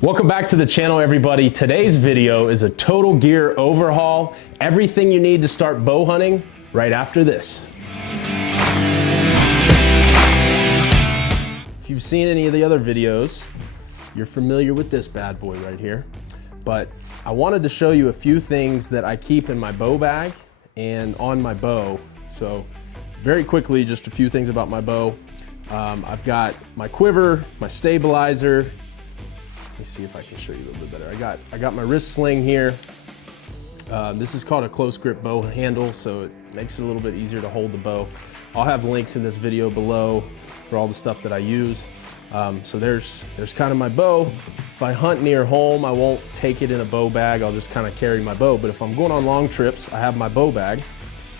Welcome back to the channel, everybody. Today's video is a total gear overhaul. Everything you need to start bow hunting right after this. If you've seen any of the other videos, you're familiar with this bad boy right here. But I wanted to show you a few things that I keep in my bow bag and on my bow. So very quickly, just a few things about my bow. I've got my quiver, my stabilizer. Let me see if I can show you a little bit better. I got my wrist sling here. This is called a close grip bow handle, so it makes it a little bit easier to hold the bow. I'll have links in this video below for all the stuff that I use. So there's kind of my bow. If I hunt near home, I won't take it in a bow bag. I'll just kind of carry my bow. But if I'm going on long trips, I have my bow bag.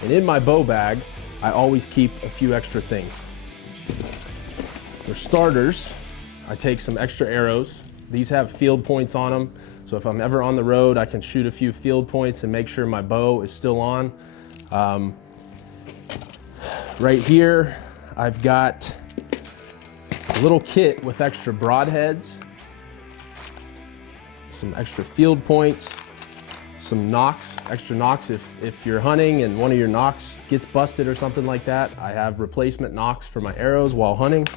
And in my bow bag, I always keep a few extra things. For starters, I take some extra arrows. These have field points on them, so if I'm ever on the road, I can shoot a few field points and make sure my bow is still on. Right here, I've got a little kit with extra broadheads, some extra field points, some nocks, extra nocks if you're hunting and one of your nocks gets busted or something like that. I have replacement nocks for my arrows while hunting.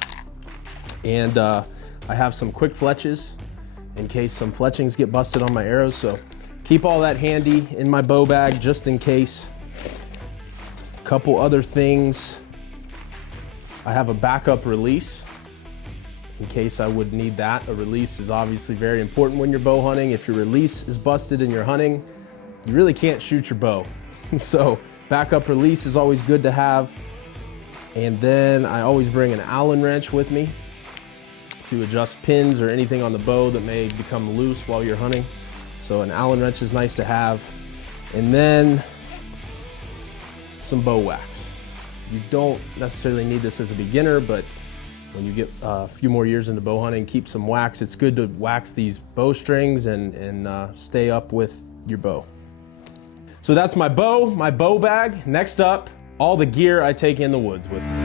And I have some quick fletches in case some fletchings get busted on my arrows. So keep all that handy in my bow bag just in case. A couple other things. I have a backup release in case I would need that. A release is obviously very important when you're bow hunting. If your release is busted and you're hunting, you really can't shoot your bow. So backup release is always good to have. And then I always bring an Allen wrench with me to adjust pins or anything on the bow that may become loose while you're hunting. So an Allen wrench is nice to have. And then some bow wax. You don't necessarily need this as a beginner, but when you get a few more years into bow hunting, keep some wax. It's good to wax these bow strings and stay up with your bow. So that's my bow bag. Next up, all the gear I take in the woods with me.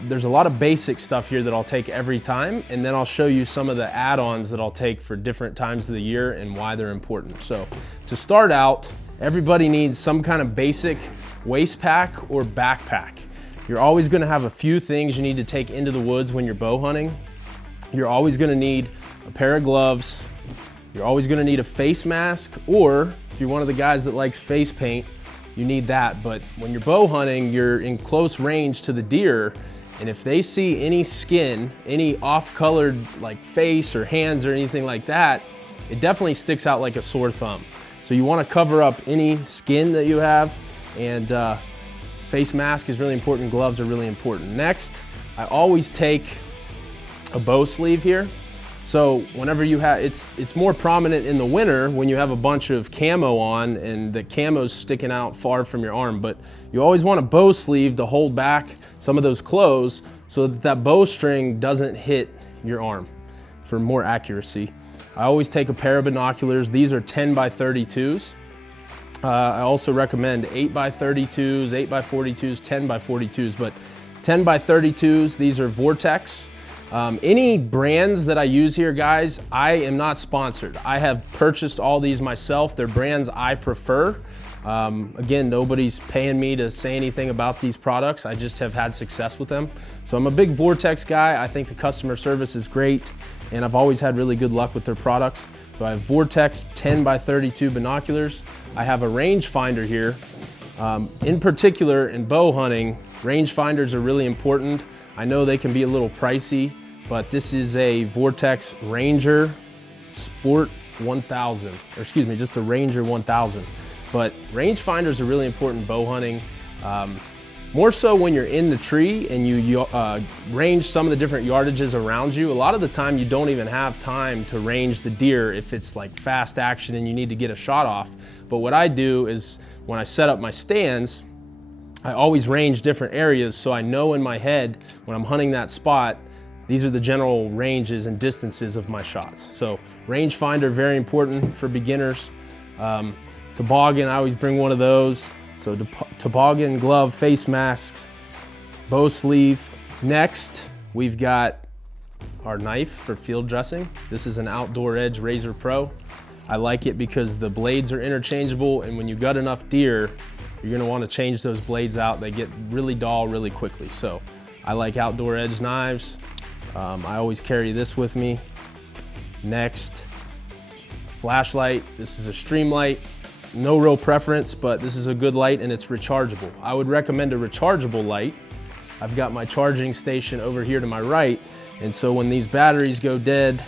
There's a lot of basic stuff here that I'll take every time, and then I'll show you some of the add-ons that I'll take for different times of the year and why they're important. So to start out, everybody needs some kind of basic waist pack or backpack. You're always gonna have a few things you need to take into the woods when you're bow hunting. You're always gonna need a pair of gloves. You're always gonna need a face mask, or if you're one of the guys that likes face paint, you need that. But when you're bow hunting, you're in close range to the deer, and if they see any skin, any off-colored like face or hands or anything like that, it definitely sticks out like a sore thumb. So you wanna cover up any skin that you have, and face mask is really important, gloves are really important. Next, I always take a bow sleeve here. So whenever you have, it's more prominent in the winter when you have a bunch of camo on and the camo's sticking out far from your arm, but you always want a bow sleeve to hold back some of those clothes so that that bowstring doesn't hit your arm for more accuracy. I always take a pair of binoculars. These are 10 by 32s. I also recommend 8 by 32s, 8 by 42s, 10 by 42s, but 10 by 32s, these are Vortex. Any brands that I use here, guys, I am not sponsored. I have purchased all these myself. They're brands I prefer. Again, nobody's paying me to say anything about these products. I just have had success with them. So I'm a big Vortex guy. I think the customer service is great, and I've always had really good luck with their products. So I have Vortex 10 by 32 binoculars. I have a rangefinder here. In particular, in bow hunting, rangefinders are really important. I know they can be a little pricey, but this is a Vortex Ranger Sport 1000, or excuse me, just a Ranger 1000. But rangefinders are really important bow hunting, more so when you're in the tree and you range some of the different yardages around you. A lot of the time you don't even have time to range the deer if it's like fast action and you need to get a shot off. But what I do is when I set up my stands, I always range different areas so I know in my head when I'm hunting that spot, these are the general ranges and distances of my shots. So rangefinder, very important for beginners. Toboggan, I always bring one of those. So toboggan, glove, face masks, bow sleeve. Next, we've got our knife for field dressing. This is an Outdoor Edge Razor Pro. I like it because the blades are interchangeable, and when you've got enough deer, you're gonna wanna change those blades out. They get really dull really quickly. So I like Outdoor Edge knives. I always carry this with me. Next, flashlight. This is a Streamlight. No real preference, but this is a good light and it's rechargeable. I would recommend a rechargeable light. I've got my charging station over here to my right, and so when these batteries go dead,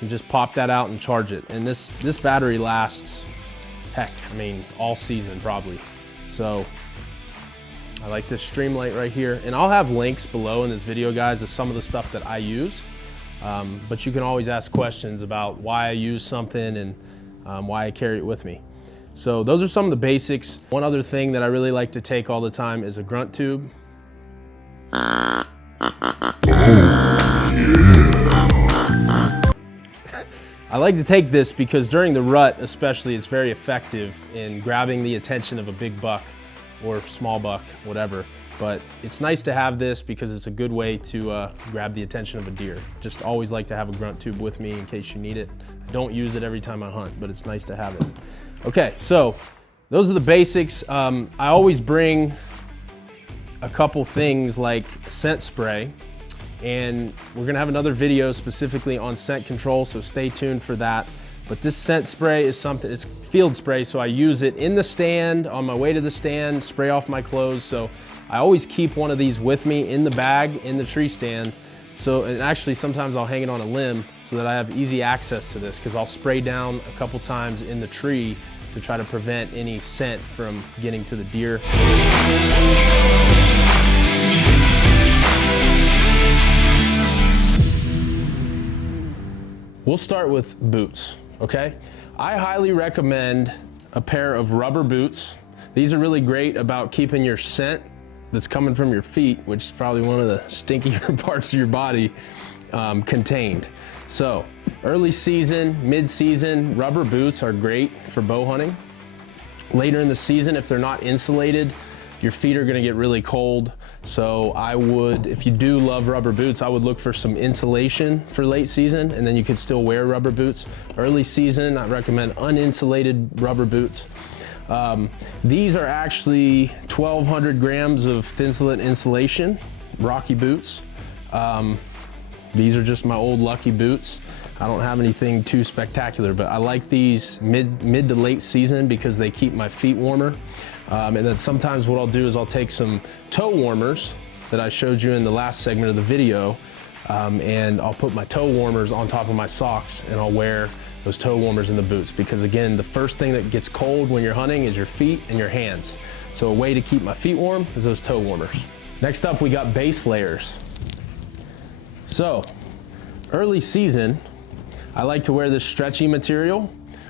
you just pop that out and charge it. And this battery lasts, heck, I mean, all season probably. So I like this Streamlight right here. And I'll have links below in this video, guys, of some of the stuff that I use. But you can always ask questions about why I use something and why I carry it with me. So those are some of the basics. One other thing that I really like to take all the time is a grunt tube. I like to take this because during the rut especially, it's very effective in grabbing the attention of a big buck or small buck, whatever. But it's nice to have this because it's a good way to grab the attention of a deer. Just always like to have a grunt tube with me in case you need it. I don't use it every time I hunt, but it's nice to have it. Okay, so those are the basics. I always bring a couple things like scent spray, and we're gonna have another video specifically on scent control, so stay tuned for that. But this scent spray is something, it's field spray, so I use it in the stand, on my way to the stand, spray off my clothes. So I always keep one of these with me in the bag, in the tree stand. So, and actually sometimes I'll hang it on a limb so that I have easy access to this, because I'll spray down a couple times in the tree to try to prevent any scent from getting to the deer. We'll start with boots, okay? I highly recommend a pair of rubber boots. These are really great about keeping your scent that's coming from your feet, which is probably one of the stinkier parts of your body, contained. So early season, mid-season, rubber boots are great for bow hunting. Later in the season, if they're not insulated, your feet are gonna get really cold. So I would, if you do love rubber boots, I would look for some insulation for late season, and then you could still wear rubber boots. Early season, I recommend uninsulated rubber boots. These are actually 1,200 grams of Thinsulate insulation, Rocky boots. These are just my old Lucky boots. I don't have anything too spectacular, but I like these mid to late season because they keep my feet warmer. And then sometimes what I'll do is I'll take some toe warmers that I showed you in the last segment of the video, and I'll put my toe warmers on top of my socks, and I'll wear those toe warmers in the boots, because again, the first thing that gets cold when you're hunting is your feet and your hands. So a way to keep my feet warm is those toe warmers. Next up, we got base layers. So early season, I like to wear this stretchy material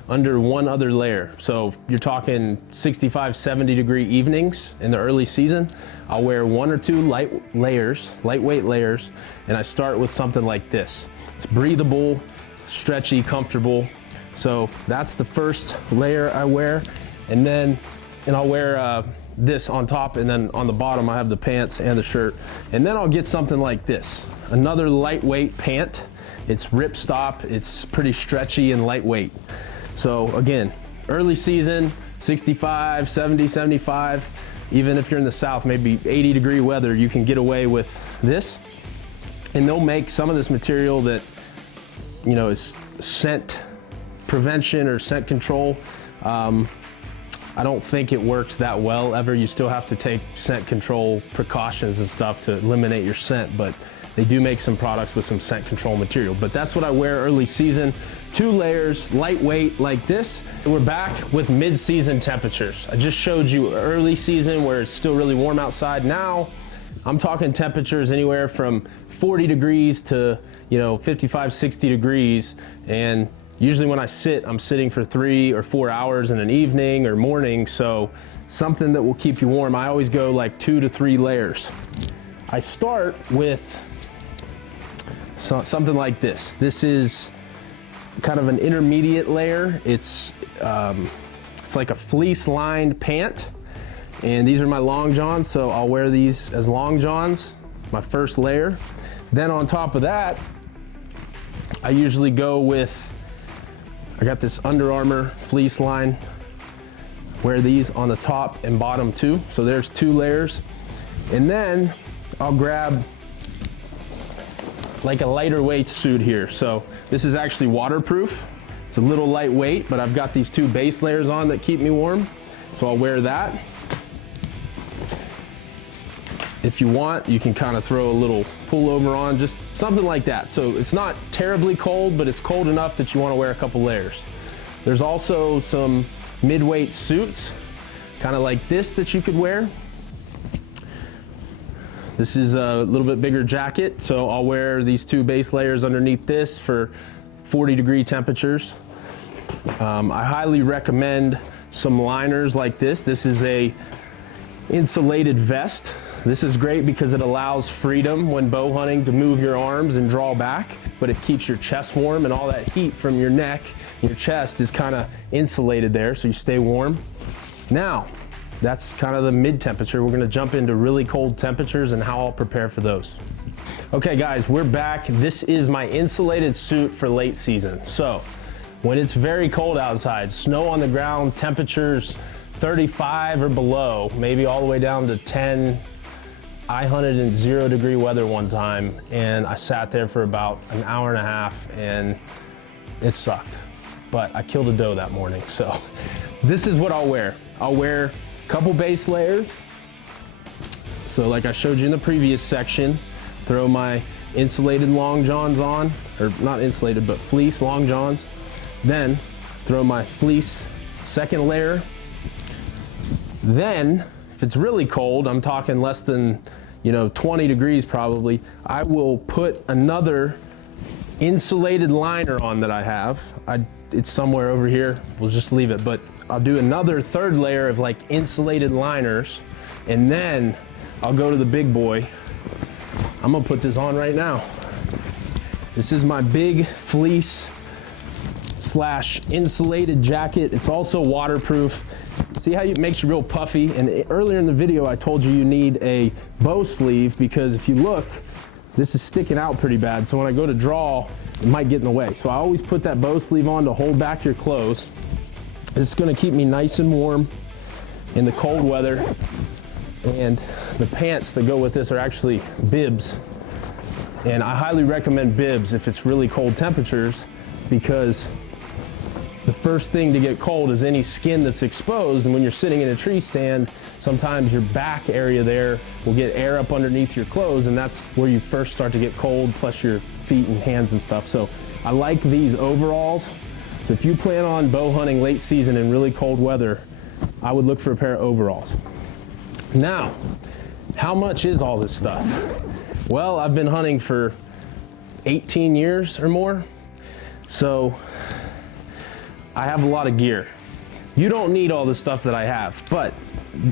under one other layer. So you're talking 65, 70 degree evenings in the early season, I'll wear 1 or 2 lightweight layers, and I start with something like this. It's breathable, it's stretchy, comfortable. So that's the first layer I wear, and I'll wear this on top, and then on the bottom I have the pants and the shirt. And then I'll get something like this, another lightweight pant. It's ripstop, it's pretty stretchy and lightweight. So again, early season, 65, 70, 75, even if you're in the South, maybe 80 degree weather, you can get away with this. And they'll make some of this material that, you know, is scent prevention or scent control. I don't think it works that well ever. You still have to take scent control precautions and stuff to eliminate your scent, but they do make some products with some scent control material. But that's what I wear early season. 2 layers, lightweight like this. And we're back with mid-season temperatures. I just showed you early season where it's still really warm outside. Now, I'm talking temperatures anywhere from 40 degrees to, 55, 60 degrees. And usually when I sit, I'm sitting for 3 or 4 hours in an evening or morning. So something that will keep you warm. I always go like 2 to 3 layers. I start with something like this. This is kind of an intermediate layer. It's like a fleece lined pant, And these are my long johns, so I'll wear these as long johns, my first layer. Then on top of that, I usually go with, I got this Under Armour fleece line. Wear these on the top and bottom too. So there's 2 layers. And then I'll grab like a lighter weight suit here. So this is actually waterproof. It's a little lightweight, but I've got these 2 base layers on that keep me warm. So I'll wear that. If you want, you can kind of throw a little pullover on, just something like that. So it's not terribly cold, but it's cold enough that you want to wear a couple layers. There's also some mid-weight suits, kind of like this, that you could wear. This is a little bit bigger jacket, so I'll wear these 2 base layers underneath this for 40-degree temperatures. I highly recommend some liners like this. This is a insulated vest. This is great because it allows freedom when bow hunting to move your arms and draw back, but it keeps your chest warm, and all that heat from your neck, your chest is kind of insulated there, so you stay warm. Now, that's kind of the mid temperature. We're gonna jump into really cold temperatures and how I'll prepare for those. Okay guys, we're back. This is my insulated suit for late season. So when it's very cold outside, snow on the ground, temperatures 35 or below, maybe all the way down to 10. I hunted in 0-degree weather one time, and I sat there for about an hour and a half, and it sucked. But I killed a doe that morning, so this is what I'll wear. I'll wear a couple base layers. So like I showed you in the previous section, throw my insulated long johns on, or not insulated, but fleece long johns. Then throw my fleece second layer. Then, if it's really cold, I'm talking less than 20 degrees probably, I will put another insulated liner on that I have. It's somewhere over here, we'll just leave it, but I'll do another 3rd layer of like insulated liners, and then I'll go to the big boy. I'm gonna put this on right now. This is my big fleece / insulated jacket. It's also waterproof. See how it makes you real puffy? And earlier in the video, I told you need a bow sleeve, because if you look, this is sticking out pretty bad. So when I go to draw, it might get in the way. So I always put that bow sleeve on to hold back your clothes. It's gonna keep me nice and warm in the cold weather. And the pants that go with this are actually bibs. And I highly recommend bibs if it's really cold temperatures, because the first thing to get cold is any skin that's exposed, and when you're sitting in a tree stand, sometimes your back area there will get air up underneath your clothes, and that's where you first start to get cold, plus your feet and hands and stuff. So I like these overalls. So if you plan on bow hunting late season in really cold weather, I would look for a pair of overalls. Now, how much is all this stuff? Well, I've been hunting for 18 years or more, so I have a lot of gear. You don't need all the stuff that I have, but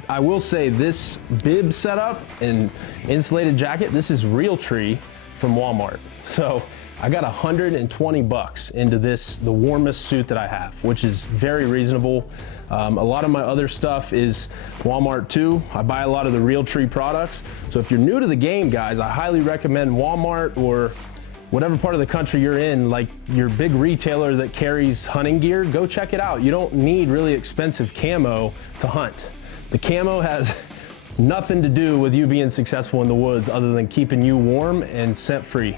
I will say this bib setup and insulated jacket, this is Realtree from Walmart. So I got 120 bucks into this, the warmest suit that I have, which is very reasonable. A lot of my other stuff is Walmart too. I buy a lot of the Realtree products. So if you're new to the game, guys, I highly recommend Walmart or whatever part of the country you're in, like your big retailer that carries hunting gear, go check it out. You don't need really expensive camo to hunt. The camo has nothing to do with you being successful in the woods other than keeping you warm and scent free.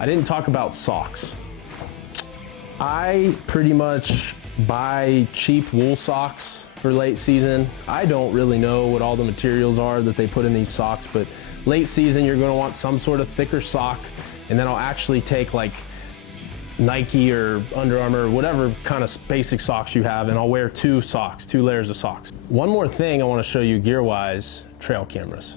I didn't talk about socks. I pretty much buy cheap wool socks for late season. I don't really know what all the materials are that they put in these socks, but late season you're gonna want some sort of thicker sock. And then I'll actually take like Nike or Under Armour, whatever kind of basic socks you have, and I'll wear 2 layers of socks. One more thing I want to show you gear-wise, trail cameras.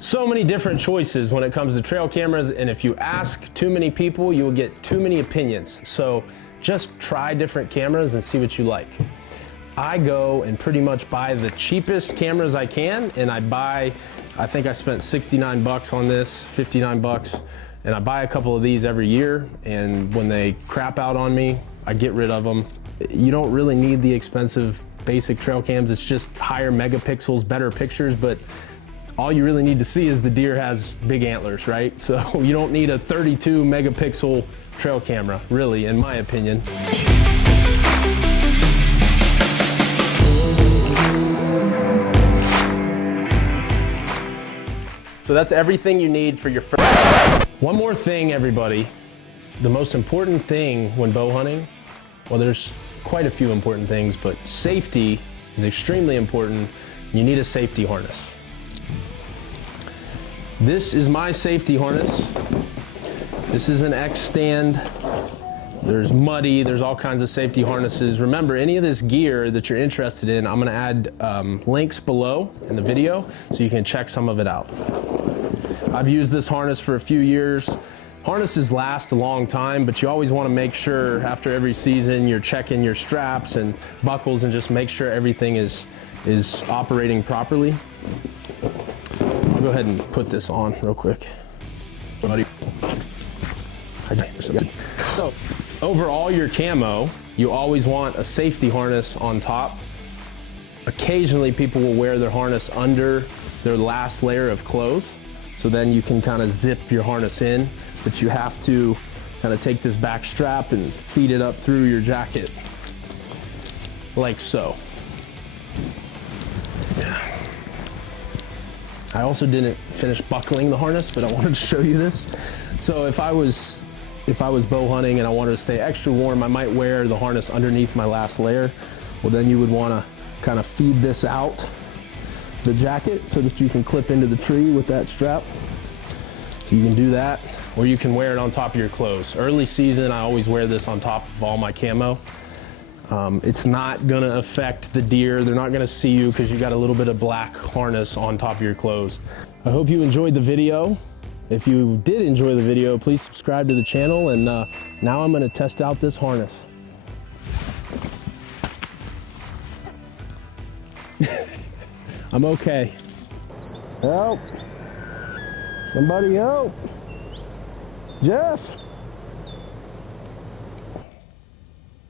So many different choices when it comes to trail cameras, and if you ask too many people, you will get too many opinions. So just try different cameras and see what you like. I go and pretty much buy the cheapest cameras I can, and I think I spent 69 bucks on this, 59 bucks, and I buy a couple of these every year, and when they crap out on me, I get rid of them. You don't really need the expensive basic trail cams. It's just higher megapixels, better pictures, but all you really need to see is the deer has big antlers, right? So you don't need a 32 megapixel trail camera, really, in my opinion. So that's everything you need for your first. One more thing, everybody. The most important thing when bow hunting, well, there's quite a few important things, but safety is extremely important. You need a safety harness. This is my safety harness. This is an X stand. There's muddy, there's all kinds of safety harnesses. Remember, any of this gear that you're interested in, I'm gonna add links below in the video so you can check some of it out. I've used this harness for a few years. Harnesses last a long time, but you always wanna make sure after every season you're checking your straps and buckles and just make sure everything is operating properly. I'll go ahead and put this on real quick. So, over all your camo, you always want a safety harness on top. Occasionally people will wear their harness under their last layer of clothes, so then you can kind of zip your harness in, but you have to kind of take this back strap and feed it up through your jacket, like so. I also didn't finish buckling the harness, but I wanted to show you this. So if I was bow hunting and I wanted to stay extra warm, I might wear the harness underneath my last layer. Well, then you would want to kind of feed this out the jacket so that you can clip into the tree with that strap. So you can do that, or you can wear it on top of your clothes. Early season, I always wear this on top of all my camo. It's not gonna affect the deer. They're not gonna see you because you got a little bit of black harness on top of your clothes. I hope you enjoyed the video. If you did enjoy the video, please subscribe to the channel, and now I'm gonna test out this harness. I'm okay. Help! Somebody help! Jeff!